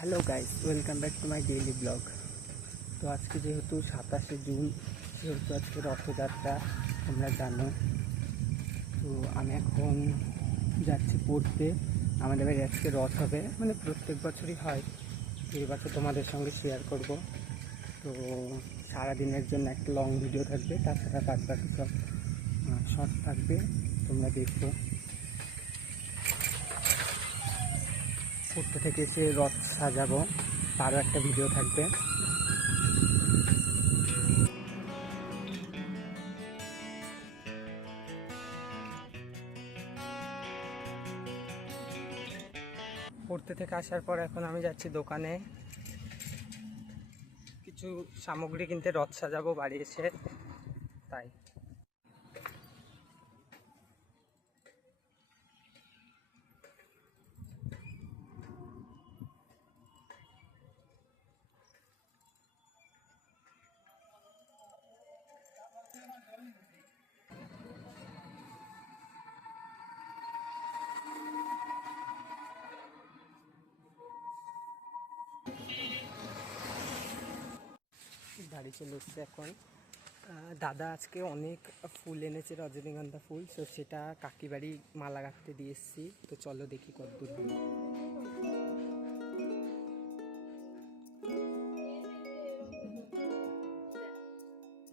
Hello guys welcome back to my daily blog তো আজকে যেহেতু সাতাশে জুন যেহেতু আজকে রথযাত্রা, তোমরা জানো। তো আমি এখন যাচ্ছি পড়তে। আমাদের বাড়ি আজকে রথ হবে। মানে প্রত্যেক বছরই হয়। এই বছর তোমাদের সঙ্গে শেয়ার করব। তো সারাদিনের জন্য একটা লং ভিডিও থাকবে। তাছাড়া বাদ বাকি সব শর্ট থাকবে। তোমরা দেখো। থেকে এসে রথ সাজাবো, তারও একটা ভিডিও থাকবে। পড়তে থেকে আসার পর এখন আমি যাচ্ছি দোকানে। কিছু সামগ্রী কিনতে রথ সাজাবো বাড়ি এসে, তাই। বাড়ি চলে এসছে এখন। দাদা আজকে অনেক ফুল এনেছে, রজনীগন্ধা ফুল। তো সেটা কাকিবাড়ি মালা গাঁথতে দিয়ে এসেছি। তো চলো দেখি কত দূর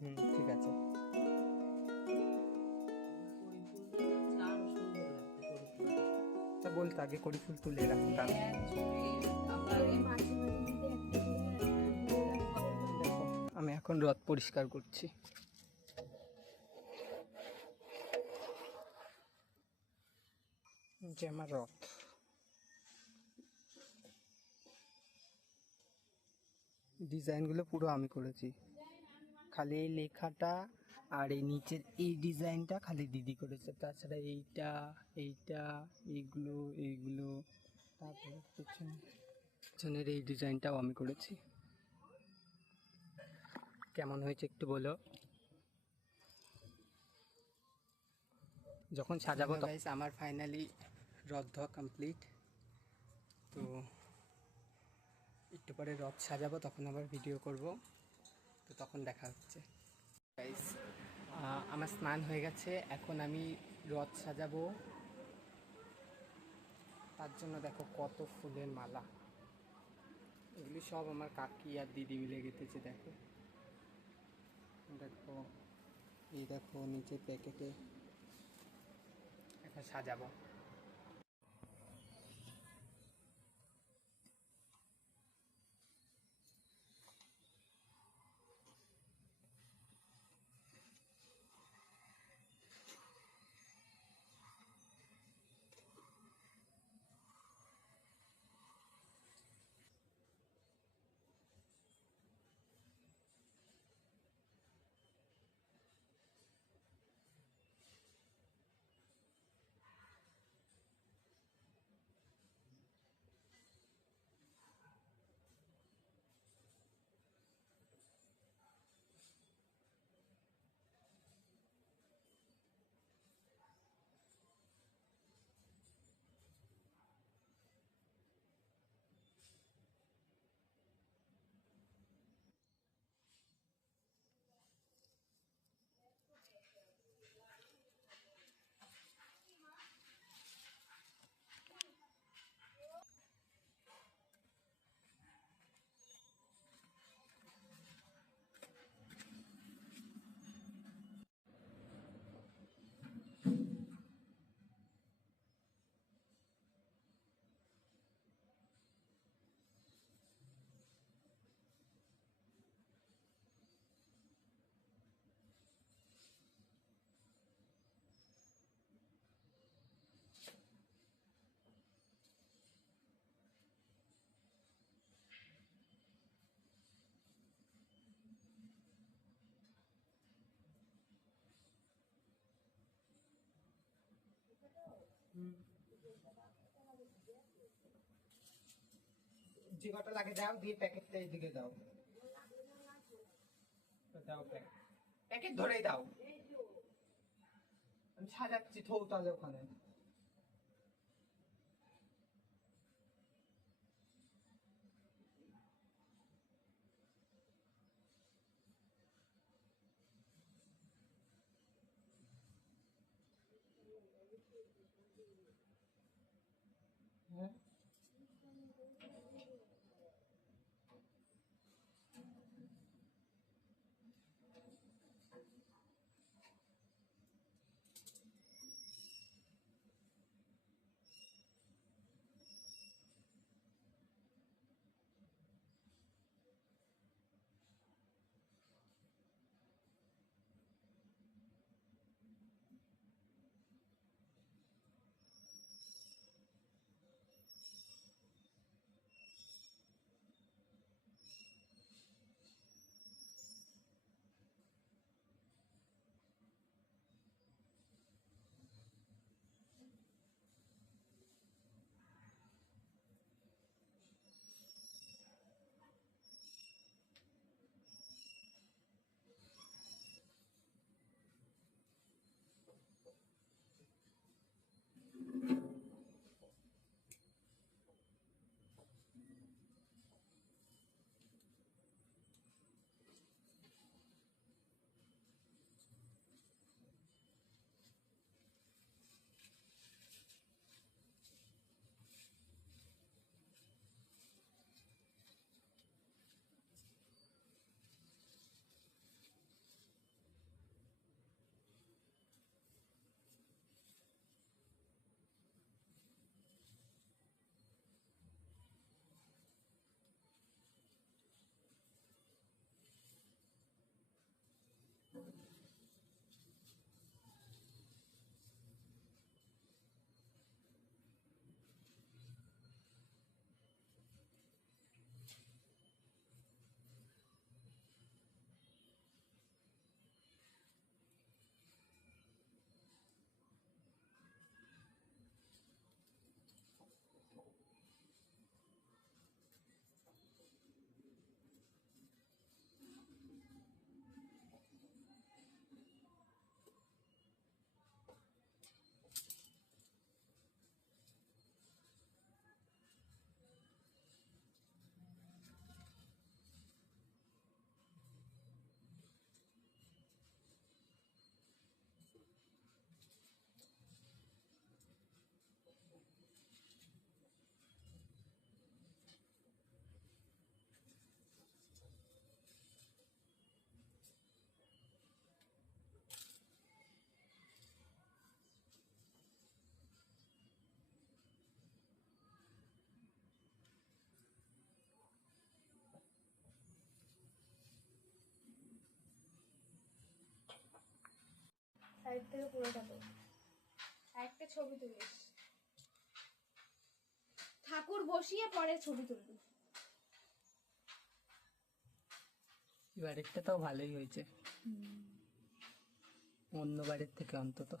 হুম, ঠিক আছে। বলতো, আগে কড়ি ফুল তুলে রাখতাম। আমি এখন রথ পরিষ্কার করছি। যে আমার রথ। ডিজাইনগুলো পুরো আমি করেছি। খালি এই লেখাটা আর এই নিচের এই ডিজাইনটা খালি দিদি করেছে। তাছাড়া এইটা এইটা, এইগুলো এইগুলো, তারপরে পেছনে পেছনের এই ডিজাইনটাও আমি করেছি। কেমন হয়েছে একটু বলো। যখন সাজাবো গাইস আমার ফাইনালি রথ ধোয়া কমপ্লিট তো একটু পরে রথ সাজাবো তখন আবার ভিডিও করব। তো তখন দেখা হচ্ছে। গাইস আমার স্নান হয়ে গেছে এখন আমি রথ সাজাবো। তার জন্য দেখো কত ফুলের মালা। এগুলি সব আমার কাকি আর দিদি মিলে গেঁথেছে দেখো। দেখো এই দেখো নিচে প্যাকেটে। এখন সাজাবো। যে কটা লাগে দাও, দিয়ে প্যাকেটটা এদিকে দাও। দাও প্যাকেট প্যাকেট ধরেই দাও। আমি সাজাচ্ছি, থৌ তাহলে ওখানে। সাইড থেকে পুরোটা তো একটা ছবি তুলিস। ঠাকুর বসিয়ে পরে ছবি তুলবি। এবারেরটা তো ভালোই হয়েছে। অন্য বাড়ির থেকে অন্তত।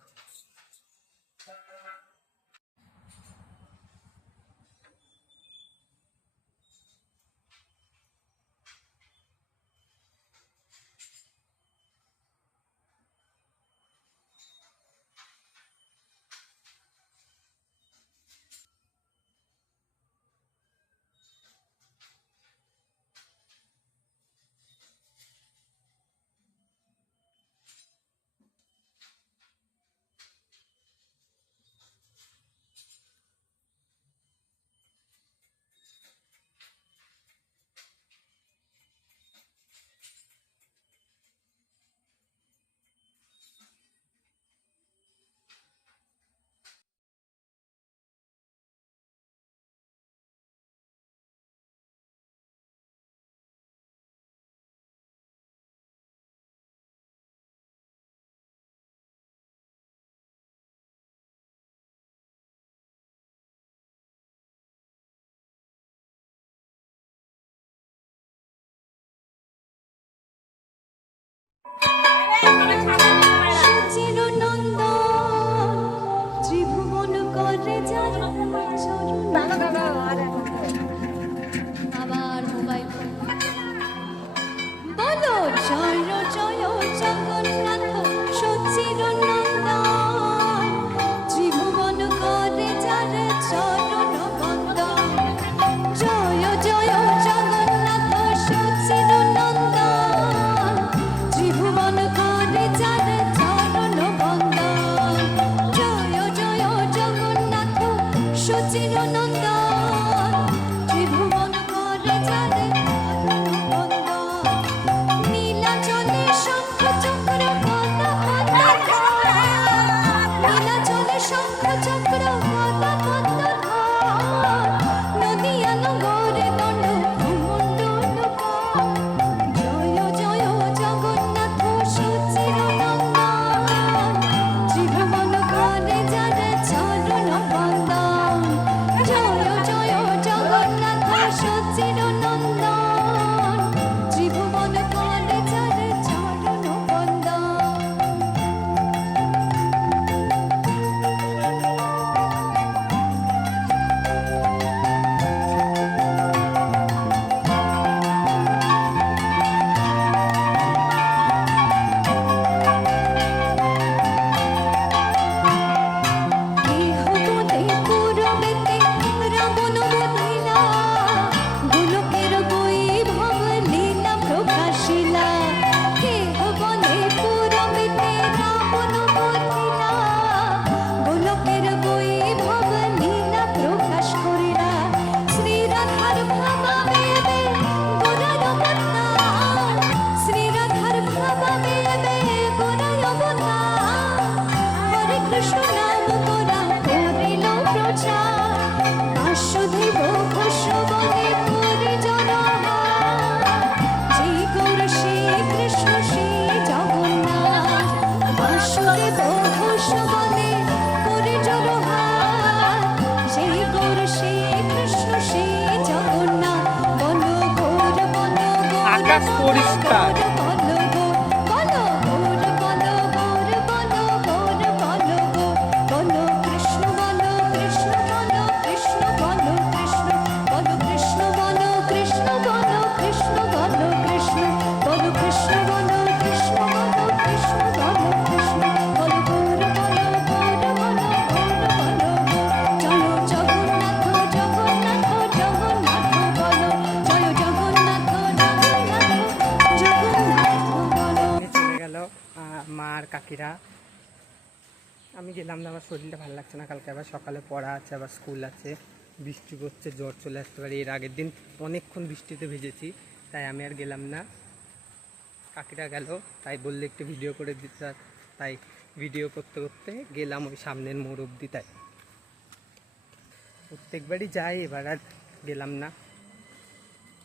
ছিল না মা আর কাকিরা। আমি গেলাম না, আমার শরীরটা ভালো লাগছে না। কালকে আবার সকালে পড়া আছে, আবার স্কুল আছে, বৃষ্টি পড়ছে, জ্বর চলে আসতে পারে। এর আগের দিন অনেকক্ষণ বৃষ্টিতে ভেজেছি, তাই আমি আর গেলাম না। কাকিরা গেল, তাই বললে একটু ভিডিও করে দিতে তাই ভিডিও করতে করতে গেলাম ওই সামনের মোর অব্দি তাই। প্রত্যেকবারই যাই, এবার আর গেলাম না।